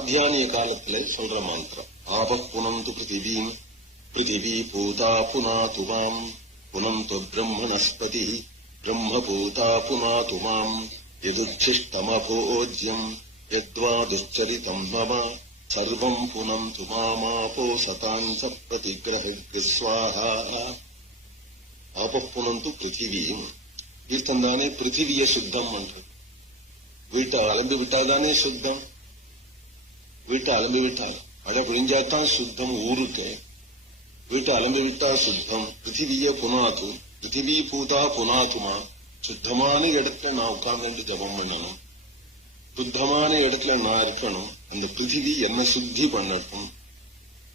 மாத்தியானிய காலத்துல சொல்ற மந்திரம். ஆப புனந்து பிருத்திவீம் பிருத்திவி பூதா புனாது மாம் புனந்து பிரம்மணஸ்பதி பிரம்ம பூதா புனாது மாம் யதுச்சிஷ்டமபோஜ்யம் யத்வா துஷ்சரிதம் மம சர்வம் புனந்து மாமாபோ சதாஞ்ச பிரதிகிரஹ ஸ்வாஹா. ஆப புனந்து பிருத்திவீம், தீர்த்தம் தானே பிருத்திவிய சுத்தம் பண்றது. வீட்டை அலம்பி விட்டாதானே சுத்தம். வீட்டை அலம்பி விட்டால் மழை பிழிஞ்சாத்தான் சுத்தம் ஊருக்கு. வீட்டை அலம்பி விட்டா சுத்தம். பிருத்திவிய புனாது, பிருத்திவி பூதா புனாதுமா. சுத்தமான இடத்துல நான் உட்கார்ந்து ஜபம் பண்ணணும். சுத்தமான இடத்துல நான் இருக்கணும். அந்த பிருத்திவி என்ன சுத்தி பண்ணட்டும்.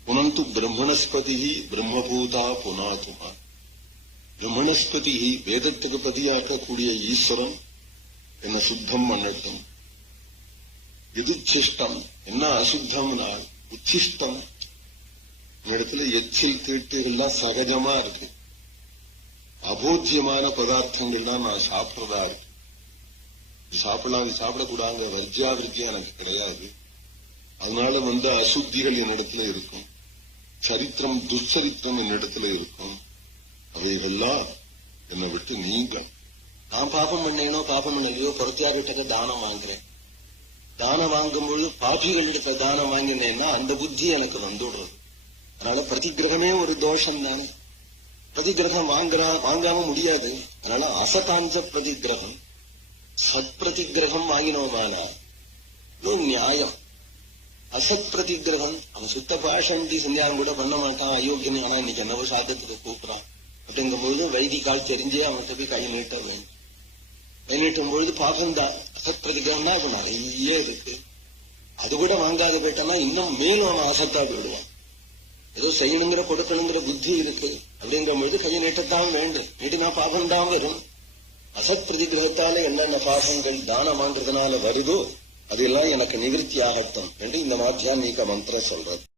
புனந்து பிரம்மணஸ்பதி பிரம்மபூதா புனாதுமா. பிரம்மணஸ்பதி வேதத்துக்கு பதியாக்கக்கூடிய ஈஸ்வரன் என்ன சுத்தம் பண்ணட்டும். எதுச்சிஷ்டம், என்ன அசுத்தம்னா உச்சிஷ்டம். இடத்துல எச்சில் தீட்டு எல்லாம் சகஜமா இருக்கு. அபோஜ்யமான பதார்த்தங்கள்லாம் நான் சாப்பிடுறதா இருக்கு. சாப்பிடலாம், சாப்பிடக்கூடாது, வர்ஜியா விருத்தியா எனக்கு கிடையாது. அதனால அசுத்திகள் என்னிடத்துல இருக்கும். சரித்திரம் துஷ்சரித்திரம் என்னிடத்துல இருக்கும். அவைகள்லாம் என்னை விட்டு நீங்க. நான் பாபம் பண்ணேனோ பாபம் பண்ணலையோ பொறுத்தியார்கிட்ட தானம் வாங்குறேன். தானம் வாங்கும்போது பாபிகளிடத்த தானம் வாங்கினேன்னா அந்த புத்தி எனக்கு வந்துடுறது. அதனால பிரதிகிரகமே ஒரு தோஷம் தானே. பிரதிகிரகம் வாங்காம முடியாது. அதனால அசகாஞ்ச பிரதிகிரகம் சத் பிரதிகிரகம் வாங்கினோமானா நியாயம். அசத் பிரதிகிரகம் அவன் சுத்த பாஷந்தி சந்தியாகம் கூட பண்ண மாட்டான், அயோக்கியன். ஆனா இன்னைக்கு என்னவோ சாதத்துக்கு கூப்பிடான் அப்படிங்கும்போது வைதிகால் தெரிஞ்சே அவன்கிட்ட போய் கை நீட்ட வேண்டும். கை நீட்டும் பொழுது பாகம்தான். அசத் பிரதிகிரகம்னா அது நிறைய இருக்கு. அது கூட வாங்காத போயிட்டான்னா இன்னும் மேலும் அவன் அசத்தா போயிடுவான். ஏதோ செய்யணுங்கிற கொடுக்கணுங்கிற புத்தி இருக்கு அப்படிங்கிற பொழுது கையை நீட்டத்தான் வேண்டும். நீட்டினா பாகம்தான் வரும். அசத் பிரதிகிரகத்தால என்னென்ன பாகங்கள் தானம் வாங்குறதுனால வருதோ அதெல்லாம் எனக்கு நிவர்த்தி ஆகட்டும் என்று இந்த மாத்தியான்மீக மந்திரம் சொல்றது.